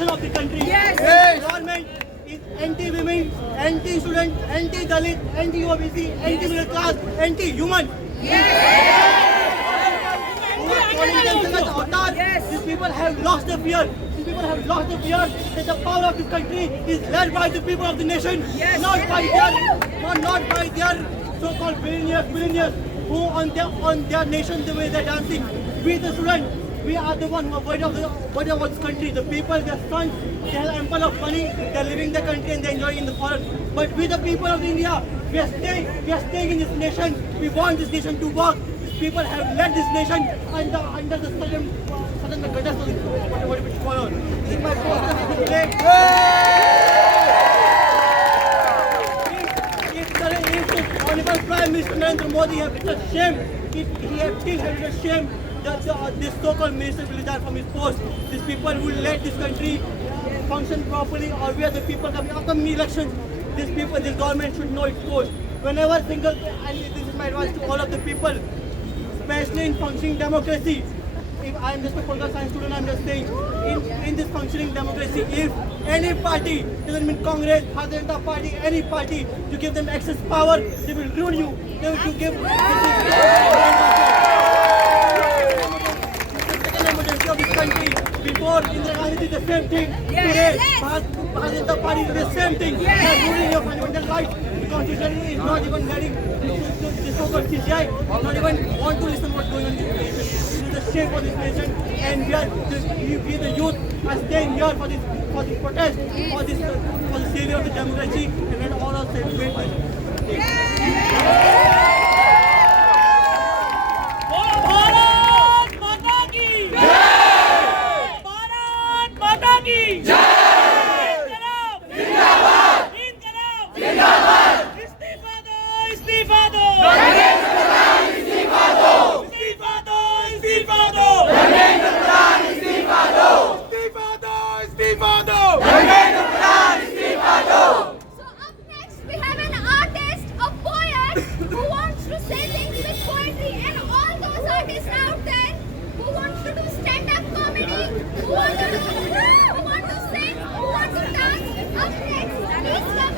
of the country. Yes. The government is anti-women, anti-student, anti-Dalit, anti-OBC, anti-middle class, anti-human. Who are calling themselves as avatars? Yes. These people have lost the fear. These people have lost the fear that the power of this country is led by the people of the nation, Yes. not by their so-called billionaires who on their nation the way they're dancing. We the students, we are the one who are worried about this country. The people, their sons, they have ample of money, they're living the country and they're enjoying in the foreign. But we the people of India, we are staying in this nation. We want this nation to work. These people have led this nation under the certain guidance of what it should follow. This is my poster for today. If the Honorable Prime Minister Narendra Modi have written shame, if he have still have written shame, that this so-called minister will resign from his post. These people will let this country function properly, or where the people coming after elections. These people, this government should know its post. Whenever and this is my advice to all of the people, especially in functioning democracy. If I am just a political science student, I am just saying, in this functioning democracy, if any party, doesn't mean Congress, Bharatiya Janata Party, any party, you give them excess power, they will ruin you. They will give emergency of this country. Before Indira Gandhi did the same thing. Today, Bharatiya Janata Party is the same thing. They are ruining your fundamental rights. The constitution is not even getting this so-called CCI, not even want to listen what's going on in this nation. This is the shame for this nation, and we the youth are staying here for this protest, for the savior of the democracy, and let all of us celebrate this. So up next we have an artist, a poet who wants to say things with poetry, and all those artists out there who wants to do stand-up comedy, who want to sing, who want to dance. Up next, please come